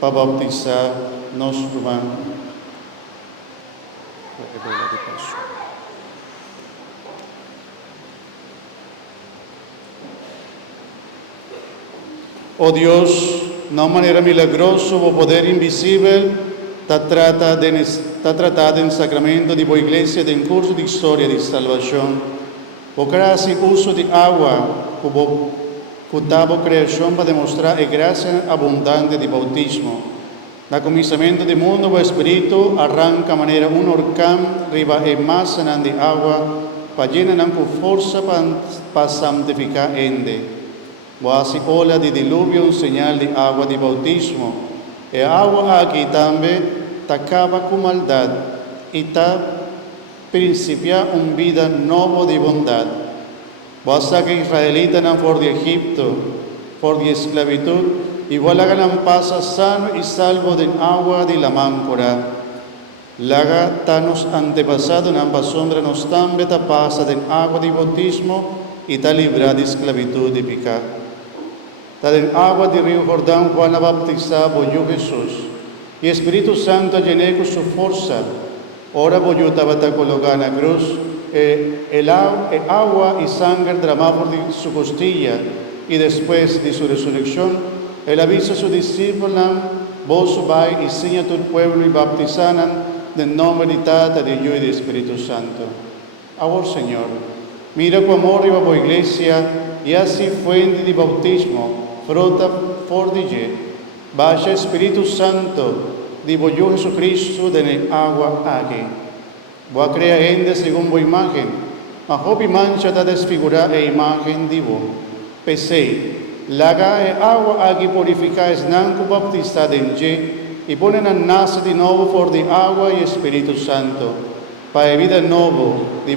para bautizar nosso irmão. Oh Dios, de una manera milagrosa, o poder invisible, está tratado en sacramento de la iglesia en curso de historia de salvación. O gracia uso de agua como cutabo creación para demostrar la gracia abundante de bautismo. Na comienzamiento del mundo, o Espíritu arranca manera un orcán riba e masa de agua para llenar con fuerza para santificar ende. O así ola de diluvio un señal de agua de bautismo. E agua aquí también acaba con maldad y está principia una vida nueva de bondad. O hasta que israelitas no fueron de Egipto, por de esclavitud, igual hagan pasa sano y salvo del agua de la máncora. Laga tanos antepasados en ambas sombras nos tambe pasa del agua de bautismo y ta libra de esclavitud y pecado. Ta del agua del río Jordán Juan la bautizaba boyó Jesús y Espíritu Santo llené con su fuerza. Ora boyó tabata colocada en la cruz, el agua y sangre derramada por su costilla y después de su resurrección, él avisa a sus discípulos, vos vais y seña todo el pueblo y bautizan en nombre de Tata, de Dios y del Espíritu Santo. Ahora, Señor, mira con amor y la iglesia y así fuente de bautismo, frota por de vaya Espíritu Santo, de yo Jesucristo de agua aquí. Voy a crear gente según vuestra imagen, mas hoy mancha da desfigurar la imagen de vos. Pesei, laga e agua aquí purifica es nanco bautizada en y ponen a nacer de nuevo por de agua y Espíritu Santo, para vida nuevo de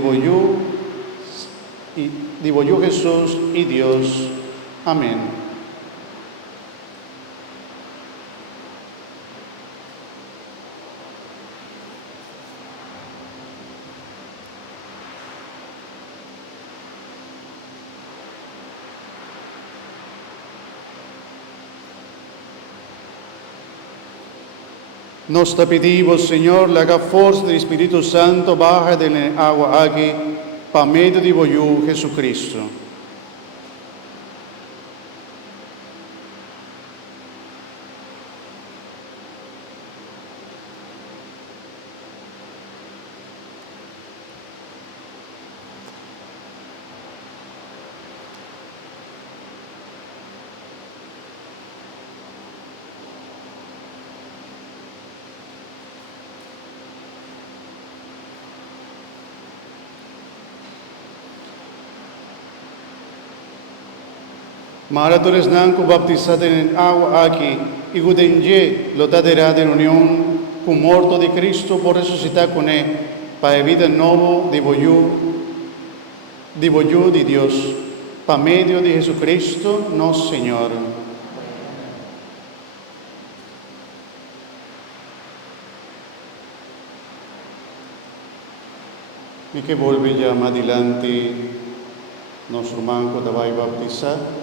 yo Jesús y Dios. Amén. Nos te pedimos, Señor, la fuerza del Espíritu Santo baja del agua aquí, para medio de vos, Jesucristo. Maratores nanco bautizado en agua aquí, y gudenye lo dará en unión con muerto de Cristo por resucitar con él, para vida nueva de Dios, para medio de Jesucristo, nuestro Señor. Y que vuelve ya más adelante, nuestro hermano que te va a bautizar.